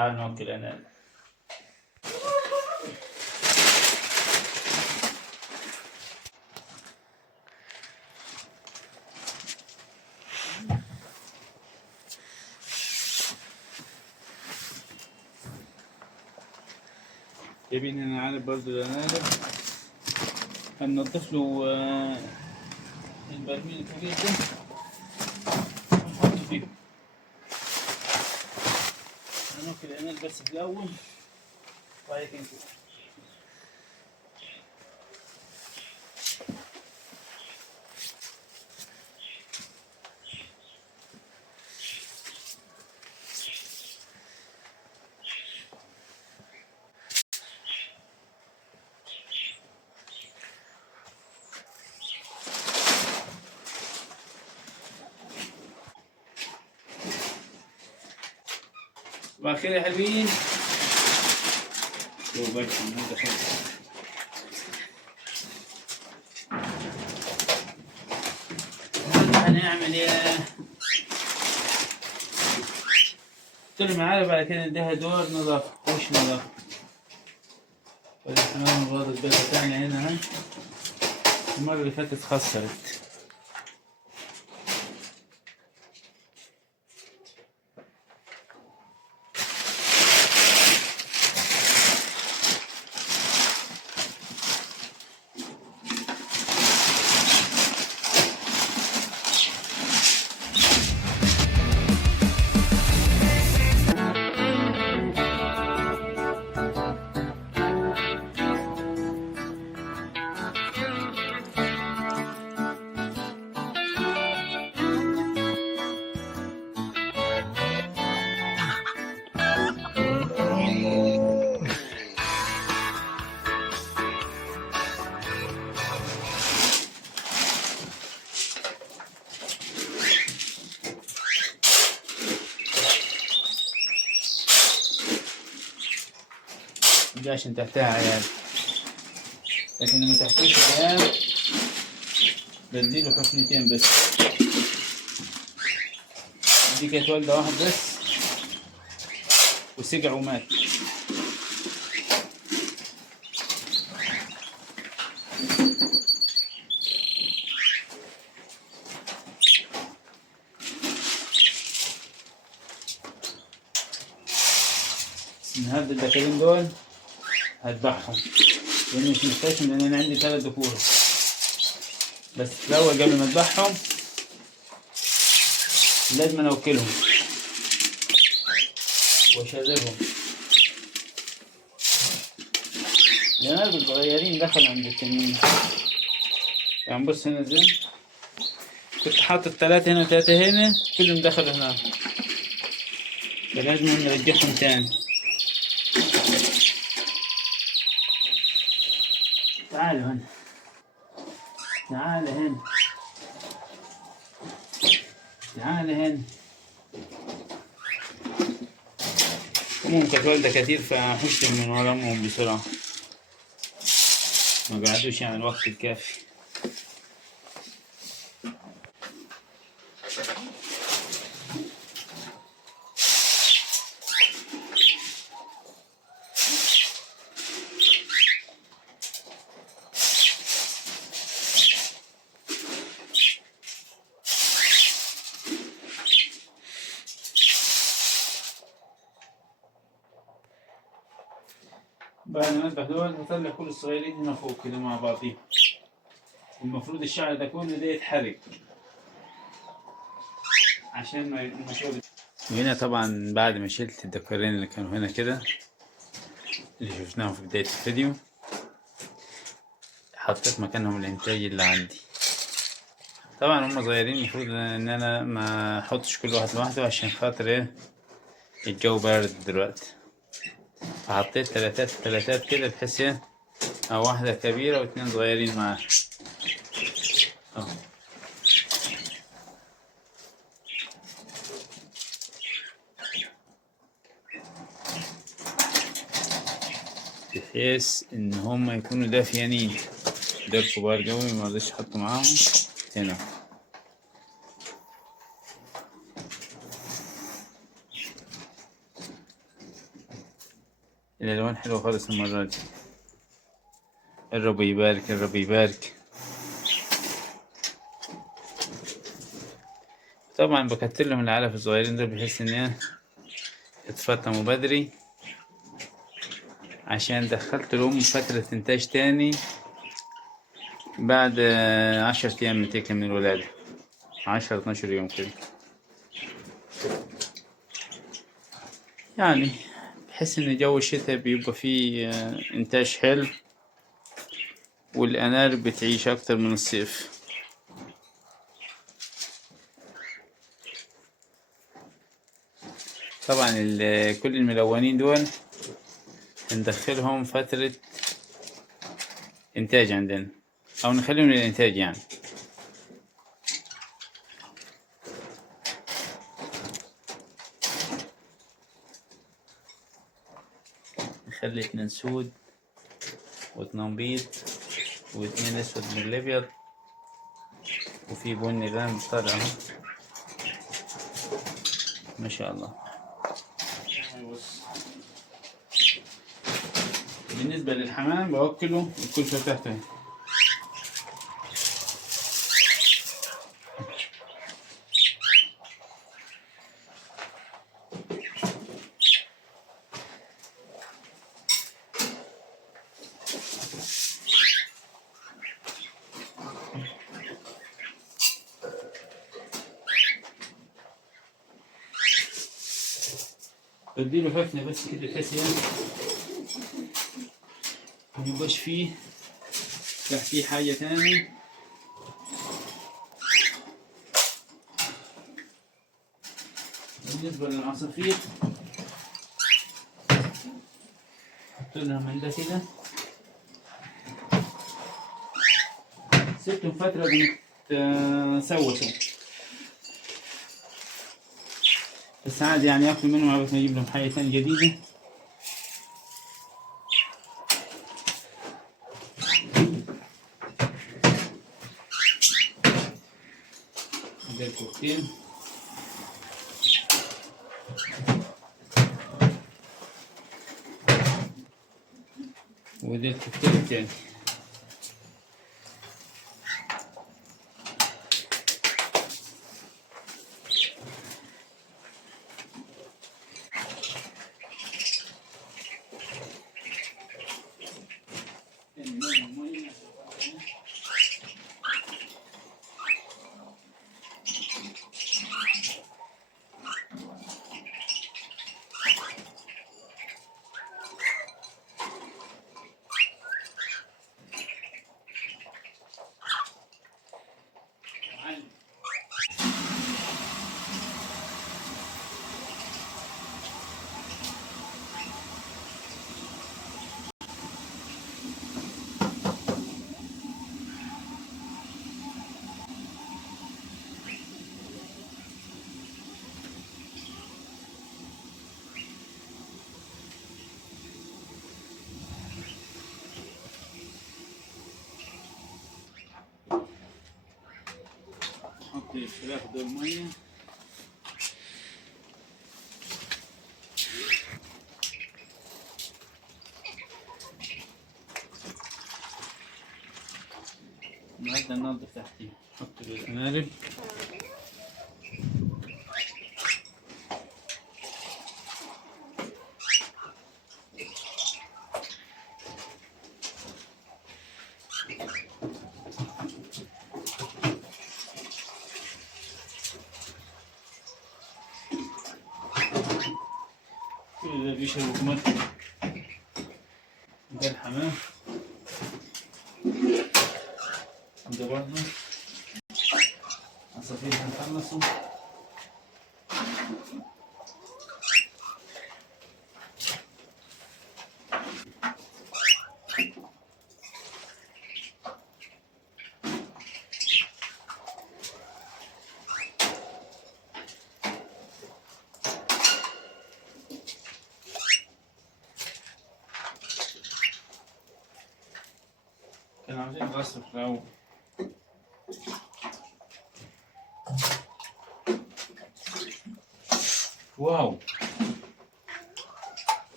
تعال نوكل انا. جايبين هنا عارف برضو الأنابيب، هننضف له البرميل الكبير ده ونحطه فيه. هنوكل الأنابيب بس في الأول وبعد كده نشوف. بعد كده يا حلوين شوفوا بس هذا خلص. هنعمل ايه؟ قلت معايا بعد كده نديها دور نظافة وش نظافة. والحمام باضت بيضة تانية هنا اهي، المرة اللي فاتت خسرت. دي عشان تحتها عيال، لكن لما تحتاش عيال بديله حفنتين بس. دي كانت والدة واحد بس وسقع ومات. من هذا الذكرين دول هذبحهم لأني مش محتاجهم، لأن أنا عندي 3 ذكور. بس الأول قبل ما أذبحهم لازم أوكلهم وأشربهم. الأنابيب الصغيرين دخلوا عند التانيين. يعني بص هنا زي كنت حاطط 3 هنا و3 هنا، كلهم دخلوا هنا، فلازم نرجعهم تاني. تعالوا هنا، تعال هنا، تعال هنا. أمهم كانت والدة كتير فحشتهم من ورا أمهم بسرعة، ما قعدوش يعني الوقت الكافي. بعد ما اذبح دول هطلع كل الصغيرين هنا فوق كده مع بعضيهم. المفروض الشعر ده كله ده يتحرق عشان ما يشوف. وهنا طبعا بعد ما شلت الدكارين اللي كانوا هنا كده اللي شفناهم في بداية الفيديو، حطيت مكانهم الانتاج اللي عندي. طبعا هم صغيرين، المفروض ان انا ما احطش كل واحد لوحده عشان خاطر ايه الجو بارد دلوقتي. فحطيت 3 كده بحيث ايه او واحدة كبيرة و2 صغيرين معاها اهو. بحيث ان هم يكونوا دافيانين. دول كبار جوي مرضيش احط معاهم هنا. الألوان حلوة خالص المرة دي. الرب يبارك، الرب يبارك. طبعا بكتر لهم العلف الصغيرين دول بحيث إن يتفطموا بدري، عشان دخلت لهم فترة إنتاج تاني بعد 10 أيام متكة من الولادة، 10-12 يوم كده يعني، بحس إن جو الشتاء بيبقى فيه إنتاج حلو، والأنارب بتعيش أكتر من الصيف. طبعا كل الملونين دول هندخلهم فترة إنتاج عندنا، أو نخليهم للإنتاج يعني. نخلي 2 سود و2 بيض و2 أسود من الأبيض، وفي بني غامق طالع أهو ما شاء الله. بالنسبة للحمام بوكله كل شوية تحته. بديله حفنة بس كده بحيث يعني ميبقاش فيه تحتيه حاجة تاني. بالنسبة للعصافير حط لها من ده كده، سبتهم فترة بيتسوسوا، بس عادي يعني ياكلوا منهم لغاية ما يجيب لهم حاجة تانية جديدة. ده الكوكتيل، وده الكوكتيل التاني. نحط الفراخ دول مية، نبدأ ننظف تحتيه. نحط الأنارب، كل ده بيشرب مية. ده الحمام، ده برضه عصافير هنخلصوا. كانوا عاوزين غسل في الأول. واو،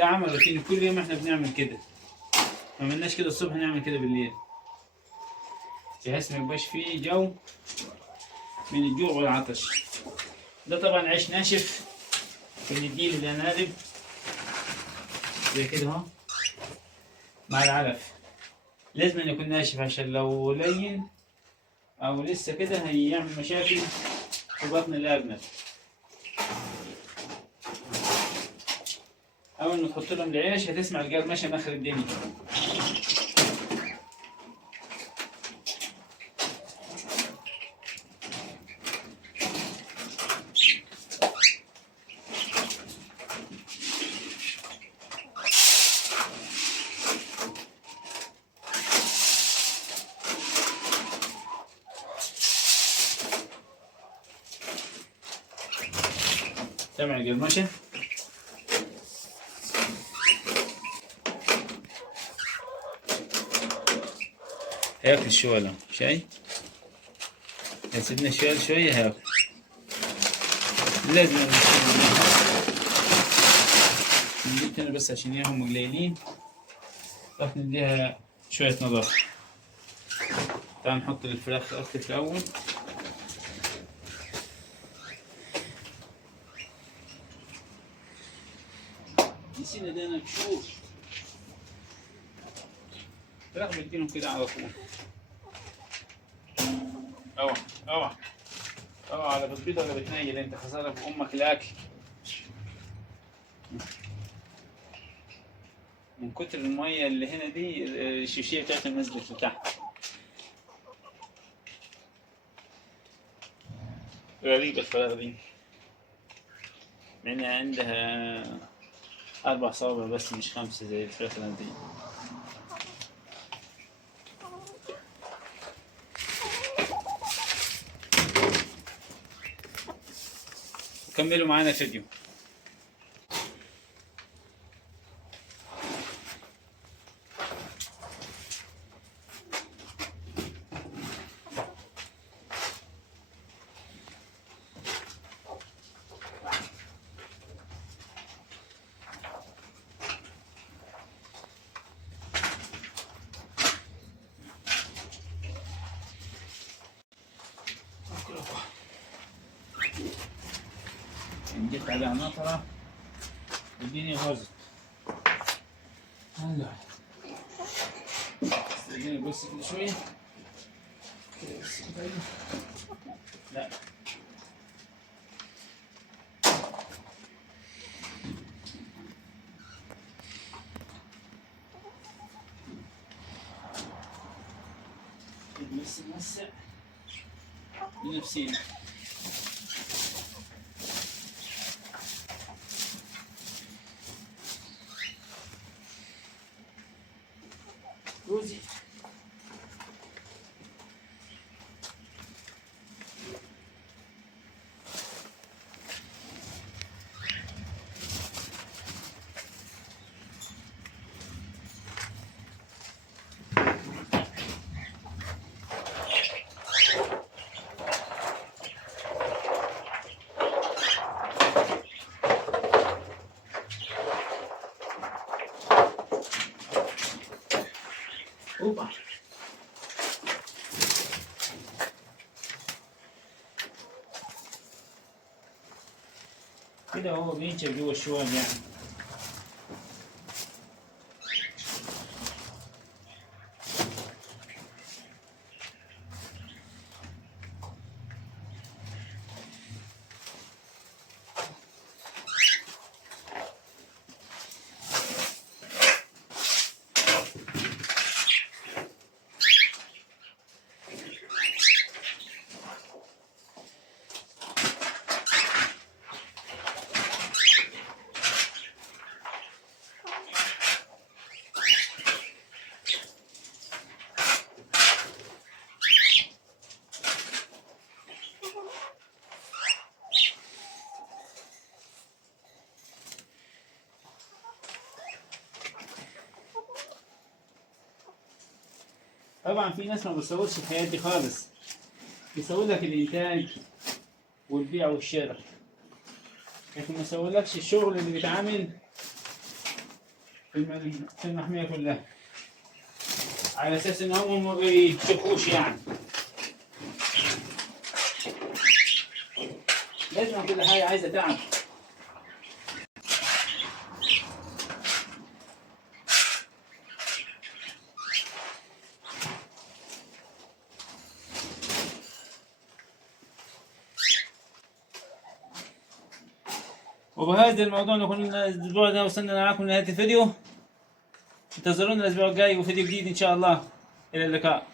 ده عمل روتين كل يوم احنا بنعمل كده. ما عملناش كده الصبح نعمل كده بالليل، بحيث ما يبقاش فيه جو من الجوع والعطش. ده طبعا عيش ناشف بنديله الأنابيب زي كده اهو مع العلف. لازم يكون ناشف عشان لو لين أو لسه كده هيعمل مشاكل في بطن الأرنب. أول ما تحط لهم العيش هتسمع القرمشة من آخر الدنيا. سامع القرمشة؟ هياكل شوية شاي، سيبنا شوية هياكل. لازم نجيب هنا بس عشان ياهم قليلين، راح نديها شوية نظافة. تعال نحط الفراخ أكتر الأول. نسينا ده نشوف الفراخ بدينهم كده على طول. اوعى اوعى اوعى على بتبيض ولا بتنيل، انت خسارة في امك الاكل. من كتر المية اللي هنا دي الشيشية بتاعتها نزلت لتحت. غريبة الفراخ دي، مع انها عندها 4 صوابع بس مش 5 زي الفراخ العادية. كملوا معانا الفيديو. جيت على نطرة والدنيا غزت. هلا استنى بس كده شوية كده بس كده. لا بس نوسع لنفسينا. روزي اوبا. كده هو بينشف جوه الشوال يعني. طبعا في ناس ما بتصورش الحياة دي خالص، بيصور لك الإنتاج والبيع والشراء، لكن ما يصورلكش الشغل اللي بيتعمل في المحمية كلها، على أساس إنهم ما بيشوفوش يعني. لازم كل حاجة عايزة تعب. وبهذا الموضوع نكون الأسبوع ده وصلنا معاكم لنهاية الفيديو. انتظرونا الأسبوع الجاي وفيديو جديد إن شاء الله. إلى اللقاء.